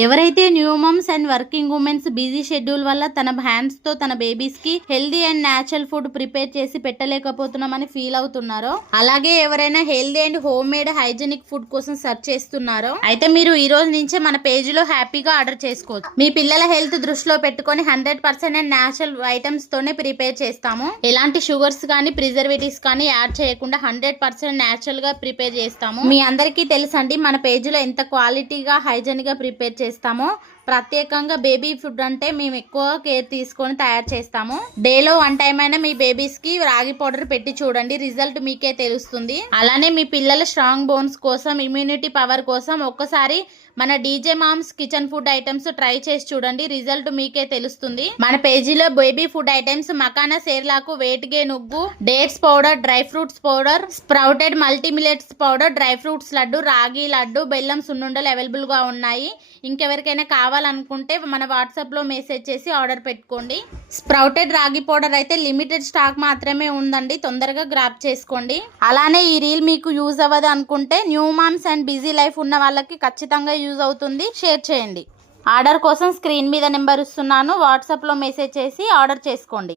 ఎవరైతే new mumps and working women's busy schedule వల్ల తన హ్యాండ్స్ తో తన బేబీస్ కి healthy and natural food prepare చేసి పెట్టలేకపోతున్నామని ఫీల్ అవుతున్నారో, అలాగే ఎవరైనా healthy and home made hygienic food కోసం సెర్చ్ చేస్తున్నారో అయితే మీరు ఈ రోజు నుంచే మన పేజీలో హ్యాపీగా ఆర్డర్ చేసుకోవచ్చు. మీ పిల్లల హెల్త్ దృష్టిలో పెట్టుకొని 100% అండ్ న్యాచురల్ ఐటమ్స్ తోనే ప్రిపేర్ చేస్తాము. ఎలాంటి షుగర్స్ కానీ ప్రిజర్వేటివ్స్ కానీ యాడ్ చేయకుండా 100% న్యాచురల్ గా ప్రిపేర్ చేస్తాము. మీ అందరికీ తెలుసండి మన పేజీలో ఎంత క్వాలిటీగా హైజెనిక్ గా ప్రిపేర్ చేస్తామో. ప్రత్యేకంగా బేబీ ఫుడ్ అంటే మేము ఎక్కువ కేర్ తీసుకొని తయారు చేస్తాము. డేలో 1 టైం అయినా మీ బేబీస్ కి రాగి పౌడర్ పెట్టి చూడండి, రిజల్ట్ మీకే తెలుస్తుంది. అలానే మీ పిల్లల స్ట్రాంగ్ బోన్స్ కోసం, ఇమ్యూనిటీ పవర్ కోసం ఒక్కసారి మన DJ moms kitchen food items try చేసి చూడండి, రిజల్ట్ మీకే తెలుస్తుంది. మన పేజీలో baby food items makhana Cerelac, weight gain ఉగ్గు, dates powder, dry fruits powder, sprouted multi millets powder, dry fruits laddu, ragi laddu, బెల్లం సున్నుండలు అవైలబుల్ గా ఉన్నాయి. ఇంకెవరికైనా కావాలనుకుంటే మన వాట్సాప్ లో మెసేజ్ చేసి ఆర్డర్ పెట్టుకోండి. స్ప్రౌటెడ్ రాగి పౌడర్ అయితే లిమిటెడ్ స్టాక్ మాత్రమే ఉందండి, తొందరగా గ్రాప్ చేసుకోండి. అలానే ఈ రీల్ మీకు యూజ్ అవ్వదు అనుకుంటే new moms and busy life ఉన్న వాళ్ళకి ఖచ్చితంగా యూజ్ అవుతుంది, షేర్ చేయండి. ఆర్డర్ కోసం స్క్రీన్ మీద నెంబర్ ఇస్తున్నాను, వాట్సాప్ లో మెసేజ్ చేసి ఆర్డర్ చేసుకోండి.